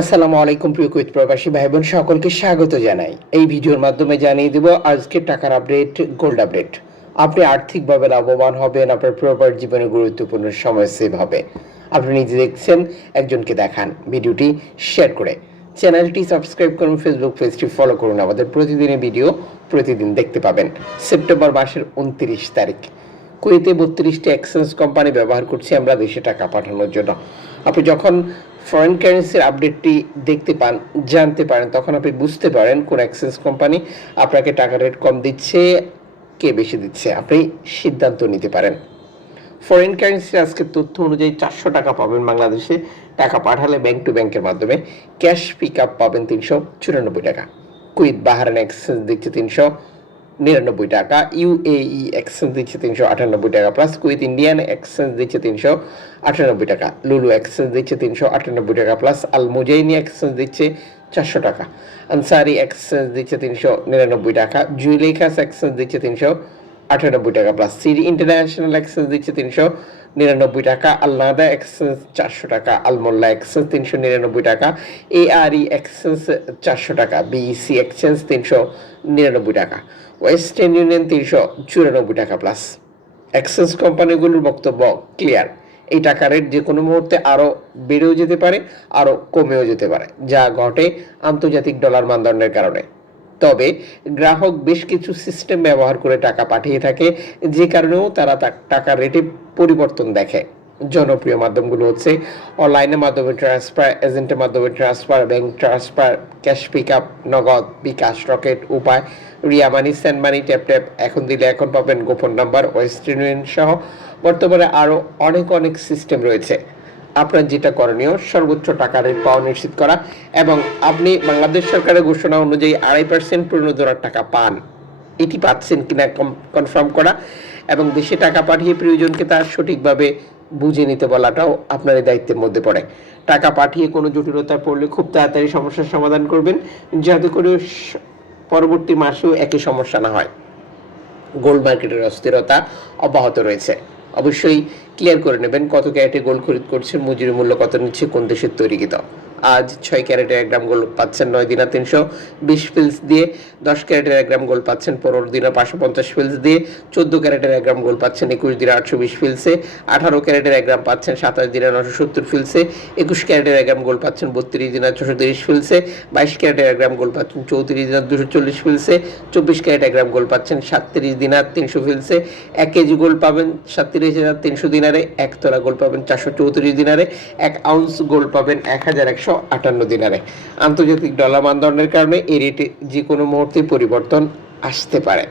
আসসালামু আলাইকুম প্রিয় কুইত প্রবাসী ভাই বোন সকলকে স্বাগত জানাই। এই ভিডিওর মাধ্যমে জানিয়ে দেব আজকে টাকার আপডেট গোল্ড আপডেট আপনি আর্থিকভাবে লাভবান হবেন, আপনার প্রপার জীবনে গুরুত্বপূর্ণ সময় সেভ হবে। আপনি নিজে দেখছেন, একজনকে দেখান। ভিডিওটি শেয়ার করে। চ্যানেলটি সাবস্ক্রাইব করুন ফেসবুক পেজটি ফলো করুন। আমাদের প্রতিদিনের ভিডিও প্রতিদিন দেখতে পাবেন। সেপ্টেম্বর মাসের উনত্রিশ তারিখ। কুয়েতে বত্রিশটি এক্সচেঞ্জ কোম্পানি ব্যবহার করছি আমরা দেশে টাকা পাঠানোর জন্য। আপনি যখন ফরেন কারেন্সির আপডেটটি দেখতে পান, জানতে পারেন। তখন আপনি বুঝতে পারেন কোন এক্সচেঞ্জ কোম্পানি আপনাকে টাকা রেট কম দিচ্ছে, কে বেশি দিচ্ছে। আপনি সিদ্ধান্ত নিতে পারেন। ফরেন কারেন্সির আজকের তথ্য অনুযায়ী চারশো টাকা পাবেন বাংলাদেশে। টাকা পাঠালে ব্যাংক টু ব্যাংকের মাধ্যমে ক্যাশ পিক আপ পাবেন তিনশো চুরানব্বই টাকা। কুইত বাহারান এক্সচেঞ্জ দিচ্ছে তিনশো নিরানব্বই টাকা ইউএই এক্সচেঞ্জ দিচ্ছে তিনশো আটানব্বই টাকা প্লাস কুইথ ইন্ডিয়ান এক্সচেঞ্জ দিচ্ছে তিনশো আটানব্বই টাকা। লুলু এক্সচেঞ্জ দিচ্ছে তিনশো আটানব্বই টাকা প্লাস আল মুজাইনি এক্সচেঞ্জ দিচ্ছে চারশো টাকা। আনসারি এক্সচেঞ্জ দিচ্ছে তিনশো নিরানব্বই টাকা। জুইলেখাস এক্সচেঞ্জ দিচ্ছে তিনশো আটানব্বই টাকা প্লাস সিরি ইন্টারন্যাশনাল এক্সচেঞ্জ দিচ্ছে তিনশো নিরানব্বই টাকা আলনাদা এক্সচেঞ্জ চারশো টাকা আলমোল্লা এক্সচেঞ্জ তিনশো নিরানব্বই টাকা এআরই এক্সচেঞ্জ চারশো টাকা বিইসি এক্সচেঞ্জ তিনশো নিরানব্বই টাকা ওয়েস্টার্ন ইউনিয়ন তিনশো চুরানব্বই টাকা প্লাস এক্সচেঞ্জ কোম্পানিগুলোর বক্তব্য ক্লিয়ার এই টাকা রেট যে কোনো মুহূর্তে আরও বেড়েও যেতে পারে আরও কমেও যেতে পারে, যা ঘটে আন্তর্জাতিক ডলার মানদণ্ডের কারণে। তবে গ্রাহক বেশ কিছু সিস্টেম ব্যবহার করে টাকা পাঠিয়ে থাকে, যে কারণেও তারা টাকার রেটে পরিবর্তন দেখে। জনপ্রিয় মাধ্যমগুলো হচ্ছে অনলাইনের মাধ্যমে ট্রান্সফার এজেন্টের মাধ্যমে transfer bank transfer cash pick up Nagad, bKash Rocket Upay, Ria money send money tap tap এখন দিলে এখন পাবেন গোপন নাম্বার ওয়েস্টার্ন ইউনিয়ন সহ। বর্তমানে আরও অনেক অনেক সিস্টেম রয়েছে। আপনার যেটা করণীয়, সর্বোচ্চ টাকা রেট পাওয়া নিশ্চিত করা এবং আপনি বাংলাদেশ সরকারের ঘোষণা অনুযায়ী আড়াই পার্সেন্ট পুনর্দরার টাকা পান। এটি পাচ্ছেন কিনা কনফার্ম করা এবং দেশে টাকা পাঠিয়ে প্রিয়জনকে তার সঠিকভাবে বুঝে নিতে বলাটাও আপনার দায়িত্বের মধ্যে পড়ে। টাকা পাঠিয়ে কোনো জটিলতা পড়লে খুব তাড়াতাড়ি সমস্যার সমাধান করবেন, যাতে করে পরবর্তী মাসেও একই সমস্যা না হয়। গোল্ড মার্কেটের অস্থিরতা অব্যাহত রয়েছে। অবশ্যই ক্লিয়ার করে নেবেন কত ক্যারেটে গোল্ড খরিদ করছেন, মজুরি মূল্য কত নিচ্ছে, কোন দেশের তৈরিকৃত আজ ছয় ক্যারেটের এক গ্রাম গোল্ড পাচ্ছেন নয় দিনা তিনশো বিশ ফিলস দিয়ে। দশ ক্যারেটের এক গ্রাম গোল্ড পাচ্ছেন পনেরো দিনা পাঁচশো পঞ্চাশ ফিলস দিয়ে। চোদ্দ ক্যারেটের এক গ্রাম গোল্ড পাচ্ছেন একুশ দিনা আটশো বিশ ফিলসে আঠারো ক্যারেটের এক গ্রাম পাচ্ছেন সাতাশ দিনা নশো সত্তর ফিলসে একুশ ক্যারেটের এক গ্রাম গোল্ড পাচ্ছেন বত্রিশ দিনা ছশো তিরিশ ফিলসে বাইশ ক্যারেটের এক গ্রাম গোল্ড পাচ্ছেন চৌত্রিশ দিনা দুশো চল্লিশ ফিলসে চব্বিশ ক্যারেট এক গ্রাম গোল্ড পাচ্ছেন সাতত্রিশ দিনার তিনশো ফিলসে এক কেজি গোল্ড পাবেন সাতত্রিশ হাজার তিনশো দিনারে। এক তোলা গোল্ড পাবেন চারশো চৌত্রিশ দিনারে। এক আউন্স গোল্ড পাবেন এক হাজার একশো আটান্ন দিনারে। আন্তর্জাতিক ডলার মানদণ্ডের কারণে এ রেটে যে কোনো মুহূর্তে পরিবর্তন আসতে পারে।